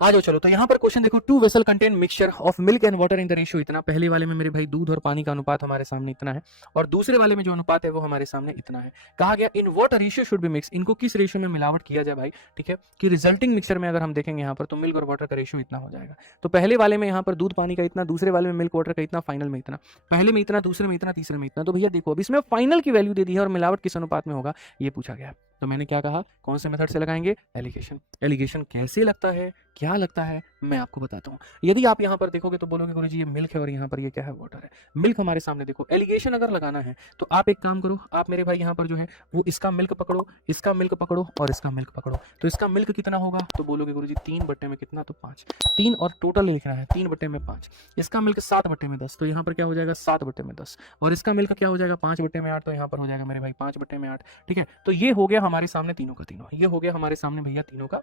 आ जाओ चलो। तो यहाँ पर क्वेश्चन देखो, two vessel contain mixture of milk and water in the ratio इतना। पहले वाले में मेरे भाई दूध और पानी का अनुपात हमारे सामने इतना है, और दूसरे वाले में जो अनुपात है वो हमारे सामने इतना है। कहा गया in what ratio should be mix, इनको किस रेशियो में मिलावट किया जाए भाई, ठीक है, कि रिजल्टिंग मिक्सचर में अगर हम देखेंगे यहाँ पर तो मिल्क और वाटर का रेशियो इतना हो जाएगा। तो पहले वाले में यहाँ पर दूध पानी का इतना, दूसरे वाले में मिल्क वाटर का इतना, फाइनल में इतना, पहले में इतना, दूसरे में इतना, तीसरे में इतना। तो भैया देखो अब इसमें फाइनल की वैल्यू दे दी है और मिलावट किस अनुपात में होगा ये पूछा गया है। तो मैंने क्या कहा, कौन से मेथड से लगाएंगे, एलिगेशन। एलिगेशन कैसे लगता है, क्या लगता है, मैं आपको बताता हूँ। यदि आप यहाँ पर देखोगे तो बोलोगे गुरुजी ये मिल्क है और यहाँ पर ये क्या है, वाटर है। मिल्क हमारे सामने देखो, एलिगेशन अगर लगाना है तो आप एक काम करो, आप मेरे भाई यहाँ पर जो है वो इसका मिल्क पकड़ो, इसका मिल्क पकड़ो और इसका मिल्क पकड़ो। तो इसका मिल्क कितना होगा, तो बोलोगे गुरुजी 3 बट्टे में कितना, तो 5। 3 और टोटल लिखना है, 3/5। इसका मिल्क 7/10, तो यहाँ पर क्या हो जाएगा 7/10। और इसका मिल्क क्या हो जाएगा 5/8, तो यहाँ पर हो जाएगा मेरे भाई 5/8। ठीक है, तो ये हो गया हमारे सामने तीनों का तीनों, ये हो गया हमारे सामने भैया तीनों का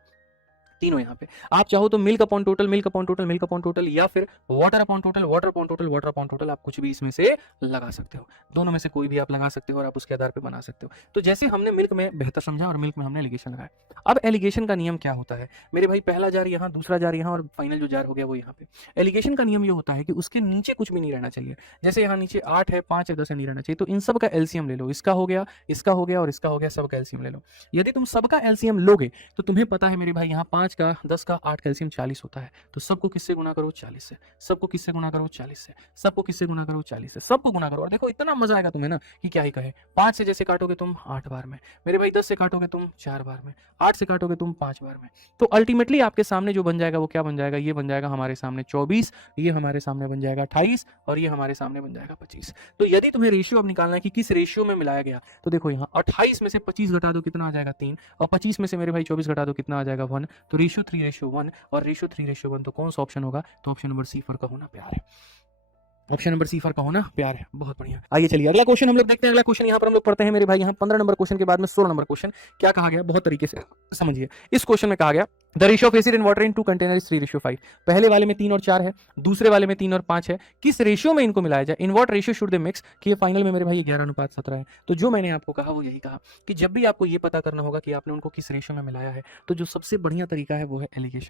तीनों। यहाँ पे आप चाहो तो milk upon total, milk upon total, milk upon total, या फिर water upon total, water upon total, water upon total, आप कुछ भी इसमें से लगा सकते हो। दोनों में से कोई भी आप लगा सकते हो और आप उसके आधार पे बना सकते हो। तो जैसे हमने मिल्क में बेहतर समझा और मिल्क में हमने एलिगेशन लगाया। अब एलिगेशन का नियम क्या होता है मेरे भाई, पहला जार यहाँ, दूसरा जार यहाँ, और फाइनल जो जार हो गया वो यहाँ पे। एलिगेशन का नियम ये होता है कि उसके नीचे कुछ भी नहीं रहना चाहिए। जैसे यहाँ नीचे 8 है, 5 है, 10 है, नहीं रहना चाहिए। तो इन सब का एलसीएम ले लो, इसका हो गया, इसका हो गया और इसका हो गया, सबका एलसीएम ले लो। यदि तुम सबका एलसीएम लोगे तो तुम्हें पता है मेरे भाई यहाँ 5 का, 10 का, 8 का एलसीएम 40 होता है। तो सबको किससे गुना करो, 40 से। सबको किससे गुना करो, 40 से। सबको किससे गुना करो, 40 से। सबको गुना करो और देखो इतना मजा आएगा तुम्हें ना कि क्या ही कहे। 5 से जैसे काटोगे तुम 8 बार में मेरे भाई, 10 से काटोगे तुम 4 बार में, 8 से काटोगे तुम 5 बार में। तो अल्टीमेटली आपके सामने जो बन जाएगा वो क्या बन जाएगा, ये बन जाएगा हमारे सामने 24, ये हमारे सामने बन जाएगा 28 और ये हमारे सामने बन जाएगा 25। तो यदि तुम्हें रेशियो अब निकालना है कि किस रेशियो में मिलाया गया, तो देखो यहाँ 28 में से 25 घटा दो, कितना आ जाएगा 3, और 25 में से मेरे भाई 24 घटा दो, कितना आ जाएगा 1। तो रेशियो 3:1 और रेशियो 3:1, तो कौन सा ऑप्शन होगा, तो ऑप्शन नंबर सी फॉर का होना प्यार है। ऑप्शन नंबर सी फॉर का होना प्यार है, बहुत बढ़िया। आइए चलिए अगला क्वेश्चन हम लोग देखते हैं। अगला क्वेश्चन यहाँ पर हम लोग पढ़ते हैं मेरे भाई, यहाँ 15 नंबर क्वेश्चन के बाद में 16 नंबर क्वेश्चन क्या कहा गया, बहुत तरीके से समझिए। इस क्वेश्चन में कहा गया the ratio of acid and water in two container is 3:5। पहले वाले में 3 और 4 है, दूसरे वाले में 3 और 5 है। किस रेशियो में इनको मिलाया जाए, in what ratio should they mix, कि ये फाइनल में मेरे भाई 11:17 है। तो जो मैंने आपको कहा वो यही कहा कि जब भी आपको ये पता करना होगा कि आपने उनको किस रेशियो में मिलाया है, तो जो सबसे बढ़िया तरीका है वो है एलिगेशन।